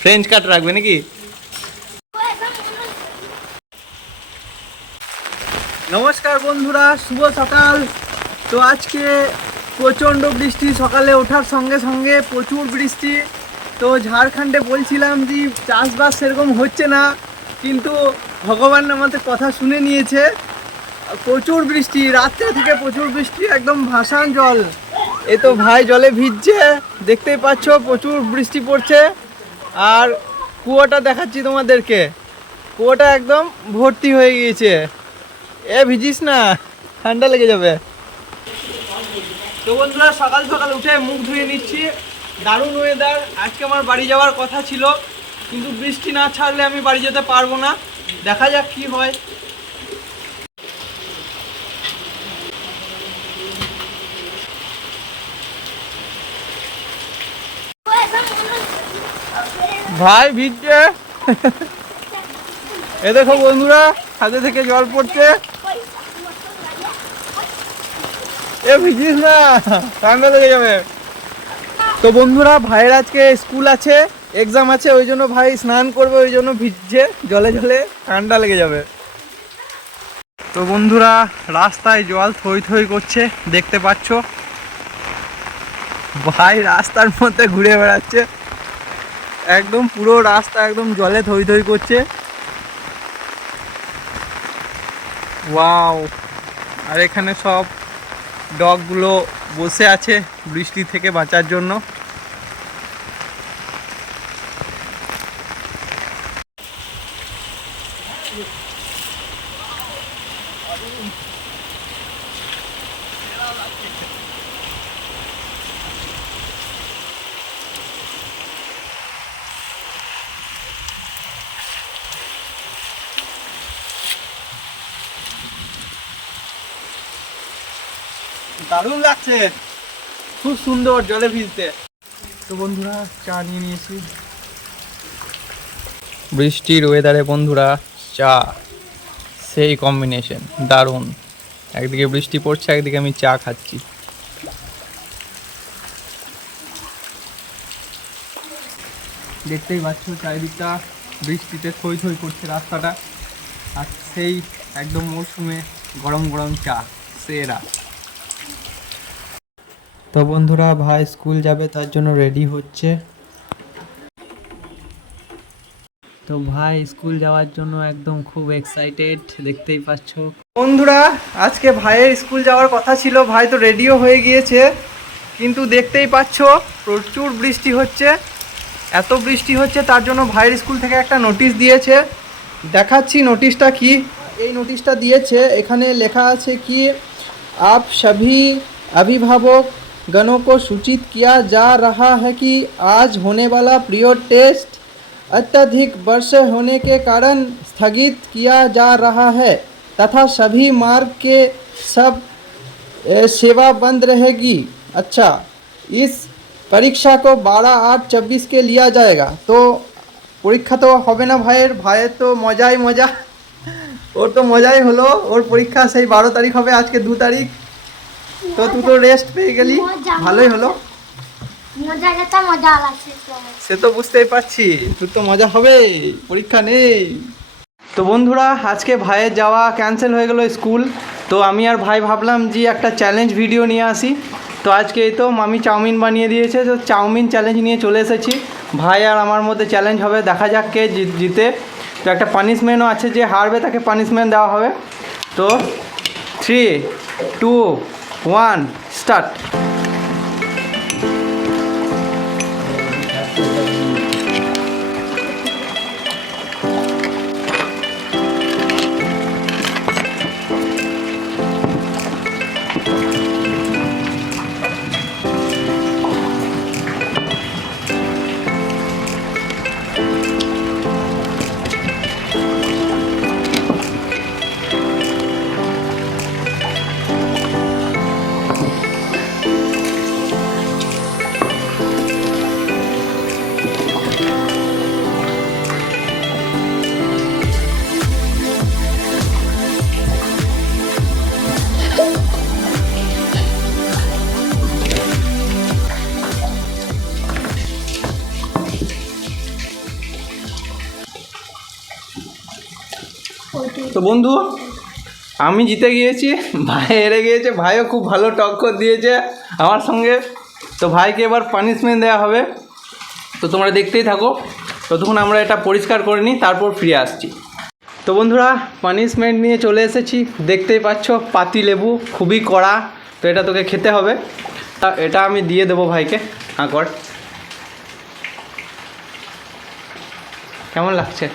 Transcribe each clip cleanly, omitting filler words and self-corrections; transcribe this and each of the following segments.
French কাট রাখবে নাকি? নমস্কার বন্ধুরা, শুভ সকাল। তো আজকে প্রচণ্ড বৃষ্টি, সকালে ওঠার সঙ্গে সঙ্গে প্রচুর বৃষ্টি। তো ঝাড়খণ্ডে বলছিলাম যে চাষবাস সেরকম হচ্ছে না, কিন্তু ভগবান আমাদের কথা শুনে নিয়েছে। প্রচুর বৃষ্টি, রাত্রে থেকে প্রচুর বৃষ্টি, একদম ভাসান জল। এই তো ভাই জলে ভিজছে, দেখতেই পাচ্ছ প্রচুর বৃষ্টি পড়ছে। আর কুয়োটা দেখাচ্ছি তোমাদেরকে, কুয়োটা একদম ভর্তি হয়ে গিয়েছে। এ ভিজিস না, ঠান্ডা লেগে যাবে। তো বন্ধুরা, সকাল সকাল উঠে মুখ ধুয়ে নিচ্ছি। দারুণ ওয়েদার। আজকে আমার বাড়ি যাওয়ার কথা ছিল, কিন্তু বৃষ্টি না ছাড়লে আমি বাড়ি যেতে পারবো না। দেখা যাক কি হয়। ভাই ভিজছে। এ দেখো বন্ধুরা, ছাদে থেকে জল পড়ছে। এ ভিজিস না, ঠান্ডা লেগে যাবে। তো বন্ধুরা, ভাইয়ের আজকে স্কুল আছে, এক্সাম আছে, ওই জন্য ভাই স্নান করবে, ওই জন্য ভিজছে জলে জলে, ঠান্ডা লেগে যাবে। তো বন্ধুরা, রাস্তায় জল থই থই করছে, দেখতে পাচ্ছ। ভাই রাস্তার মধ্যে ঘুরে বেড়াচ্ছে, একদম পুরো রাস্তা একদম জলে থই থই করছে। ওয়াও! আর এখানে সব ডগগুলো বসে আছে বৃষ্টি থেকে বাঁচার জন্য। দারুণ লাগছে, খুব সুন্দর জলে ভিজতে। তো বন্ধুরা, চা নিয়ে নিয়েছি। বৃষ্টির ওয়েদারে বন্ধুরা চা সেই কম্বিনেশন, দারুণ। একদিকে বৃষ্টি পড়ছে, একদিকে আমি চা খাচ্ছি। দেখতেই পাচ্ছ চারিদিকটা বৃষ্টিতে থই থই করছে রাস্তাটা, আর সেই একদম মৌসুমে গরম গরম চা সেরা। তো বন্ধুরা, ভাই স্কুল যাবে, তার জন্য রেডি হচ্ছে। তো ভাই স্কুল যাওয়ার জন্য একদম খুব এক্সাইটেড, দেখতেই পাচ্ছ বন্ধুরা। আজকে ভাইয়ের স্কুল যাওয়ার কথা ছিল, ভাই তো রেডিও হয়ে গিয়েছে, কিন্তু দেখতেই পাচ্ছ প্রচুর বৃষ্টি হচ্ছে। এত বৃষ্টি হচ্ছে, তার জন্য ভাইয়ের স্কুল থেকে একটা নোটিশ দিয়েছে। দেখাচ্ছি নোটিশটা কি। এই নোটিশটা দিয়েছে, এখানে লেখা আছে কি, आप सभी अभिभावक गणों को सूचित किया जा रहा है कि आज होने वाला पीरियड टेस्ट अत्यधिक वर्षा होने के कारण स्थगित किया जा रहा है तथा सभी मार्ग के सब सेवा बंद रहेगी। अच्छा, इस परीक्षा को 12/8/24 के लिया जाएगा। तो পরীক্ষা তো হবে না ভাইয়ের তো মজাই মজা। ওর তো মজাই হলো, ওর পরীক্ষা সেই 12 তারিখ হবে, আজকে 2 তারিখ। তো তুই তো রেস্ট পেয়ে গেলি, ভালোই হলো। সে তো বুঝতেই পারছি, তোর তো মজা হবে, পরীক্ষা নেই। তো বন্ধুরা, আজকে ভাইয়ের যাওয়া ক্যান্সেল হয়ে গেল স্কুল। তো আমি আর ভাই ভাবলাম যে একটা চ্যালেঞ্জ ভিডিও নিয়ে আসি। তো আজকে এই তো মামি চাউমিন বানিয়ে দিয়েছে, তো চাউমিন চ্যালেঞ্জ নিয়ে চলে এসেছি। ভাই আর আমার মধ্যে চ্যালেঞ্জ হবে, দেখা যাক কে জিতে। তো একটা পানিশমেন্টও আছে, যে হারবে তাকে পানিশমেন্ট দেওয়া হবে। তো 3, 2, 1 স্টার্ট। তো বন্ধু আমি জিতে গিয়েছি, ভাই হেরে গিয়েছে। ভাইও খুব ভালো টক্কর দিয়েছে আমার সঙ্গে। তো ভাইকে এবার পানিশমেন্ট দেওয়া হবে, তো তোমরা দেখতেই থাকো। ততক্ষণ আমরা এটা পরিষ্কার করে নিই, তারপর ফিরে আসছি। তো বন্ধুরা পানিশমেন্ট নিয়ে চলে এসেছি, দেখতেই পাচ্ছ পাতি লেবু খুবই কড়া। তো এটা তোকে খেতে হবে, এটা আমি দিয়ে দেবো ভাইকে। হ্যাঁ কর। কেমন লাগছে?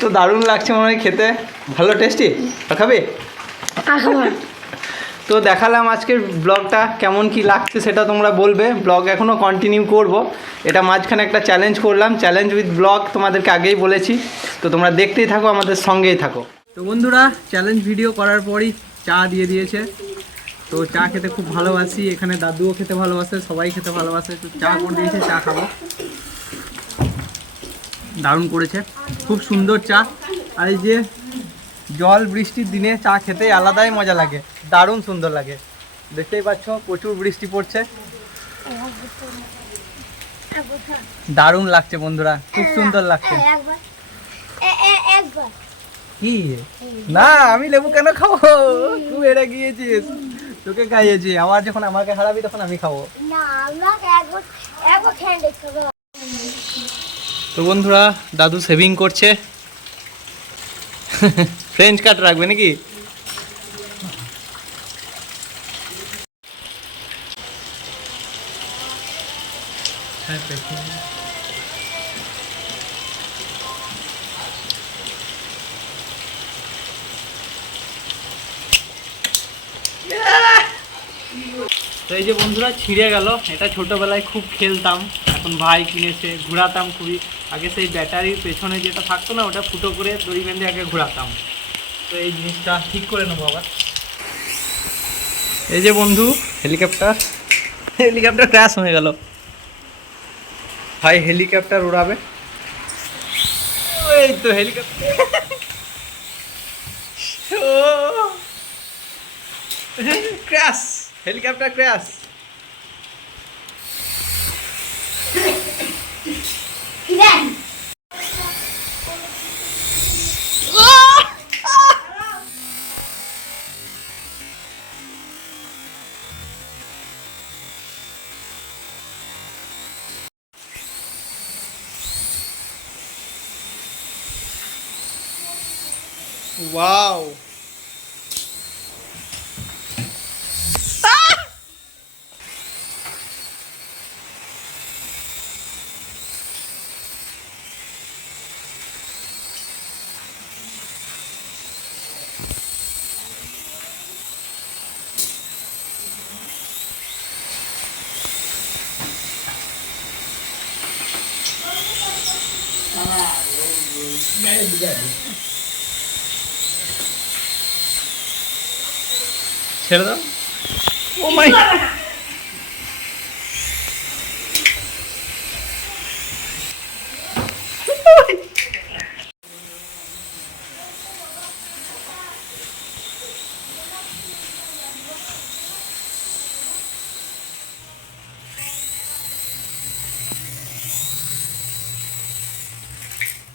তো দারুণ লাগছে মনে হয় খেতে, ভালো টেস্টি। খাবি? তো দেখালাম আজকের ব্লগটা, কেমন কি লাগছে সেটা তোমরা বলবে। ব্লগ এখনও কন্টিনিউ করব, এটা মাঝখানে একটা চ্যালেঞ্জ করলাম, চ্যালেঞ্জ উইথ ব্লগ, তোমাদেরকে আগেই বলেছি। তো তোমরা দেখতেই থাকো, আমাদের সঙ্গেই থাকো। তো বন্ধুরা চ্যালেঞ্জ ভিডিও করার পরই চা দিয়ে দিয়েছে। তো চা খেতে খুব ভালোবাসি, এখানে দাদুও খেতে ভালোবাসে, সবাই খেতে ভালোবাসে। তো চা করে দিয়েছে, চা খাবো। দারুণ করেছে, খুব সুন্দর চা। আর এই যে জল বৃষ্টির দিনে চা খেতে আলাদাই মজা লাগে, দারুণ সুন্দর লাগে। দেখতেই পাচ্ছ প্রচুর বৃষ্টি পড়ছে, দারুণ লাগছে বন্ধুরা, খুব সুন্দর লাগছে। কি না আমি লেবু কেন খাবো? তুই হেরে গিয়েছিস, তোকে খাইয়েছি। আবার যখন আমাকে হারাবি তখন আমি খাবো। তো বন্ধুরা দাদু সেভিং করছে, ফ্রেঞ্চ কাট রাখবে নাকি? তো এই যে বন্ধুরা ছিঁড়ে গেল, এটা ছোটোবেলায় খুব খেলতাম, এখন ভাই কিনেছে, ঘোরাতাম খুবই। আগে সেই ব্যাটারির পেছনে যেটা থাকতো না, ওটা ফুটো করে দড়ি বেঁধে আগে ঘোরাতাম। তো এই জিনিসটা ঠিক করে নেবো আবার। এই যে বন্ধু হেলিকপ্টার, হেলিকপ্টার ক্র্যাশ হয়ে গেল। ভাই হেলিকপ্টার উড়াবে, এই তো helicopter. Crash, helicopter crash. Wow, ছেড়ে দাও। ও মাই,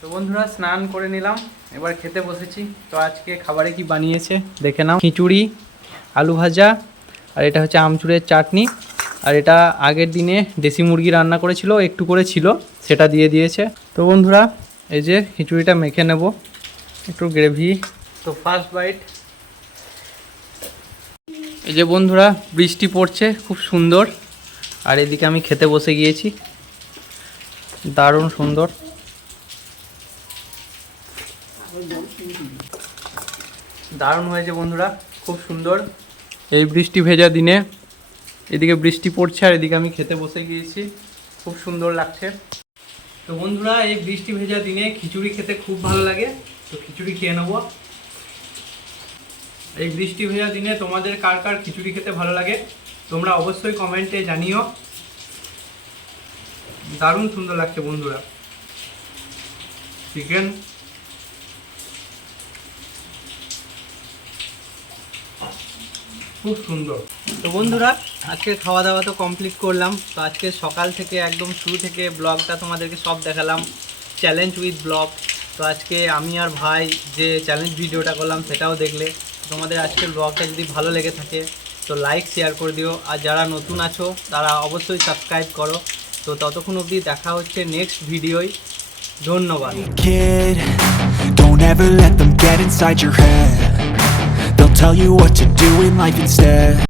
তো বন্ধুরা স্নান করে নিলাম, এবার খেতে বসেছি। তো আজকে খাবারে কি বানিয়েছে দেখে নাও। খিচুড়ি, আলু ভাজা, আর এটা হচ্ছে আমচুরের চাটনি। আর এটা আগের দিনে দেশি মুরগি রান্না করেছিল, একটু করে ছিল, সেটা দিয়ে দিয়েছে। তো বন্ধুরা এই যে খিচুড়িটা মেখে নেব, একটু গ্রেভি। তো ফার্স্ট বাইট। এই যে বন্ধুরা বৃষ্টি পড়ছে খুব সুন্দর, আর এদিকে আমি খেতে বসে গিয়েছি, দারুণ সুন্দর। দারুণ হয়েছে বন্ধুরা, খুব সুন্দর। এই বৃষ্টি ভেজা দিনে এদিকে বৃষ্টি পড়ছে, আর এদিকে আমি খেতে বসে গিয়েছি, খুব সুন্দর লাগছে। তো বন্ধুরা এই বৃষ্টি ভেজা দিনে খিচুড়ি খেতে খুব ভালো লাগে, তো খিচুড়ি খেয়ে নেবো। এই বৃষ্টি ভেজা দিনে তোমাদের কার কার খিচুড়ি খেতে ভালো লাগে তোমরা অবশ্যই কমেন্টে জানিও। দারুণ সুন্দর লাগছে বন্ধুরা, চিকেন খুব সুন্দর। তো বন্ধুরা আজকে খাওয়া দাওয়া তো কমপ্লিট করলাম। তো আজকে সকাল থেকে একদম শুরু থেকে ব্লগটা তোমাদেরকে সব দেখালাম, চ্যালেঞ্জ উইথ ব্লগ। তো আজকে আমি আর ভাই যে চ্যালেঞ্জ ভিডিওটা করলাম সেটাও দেখলে। তোমাদের আজকের ব্লগটা যদি ভালো লেগে থাকে তো লাইক শেয়ার করে দিও, আর যারা নতুন আছো তারা অবশ্যই সাবস্ক্রাইব করো। তো ততক্ষণ অবধি দেখা হচ্ছে নেক্সট ভিডিওয়। ধন্যবাদ। Kid, don't ever let them get inside your head. They'll tell you what to do in life instead.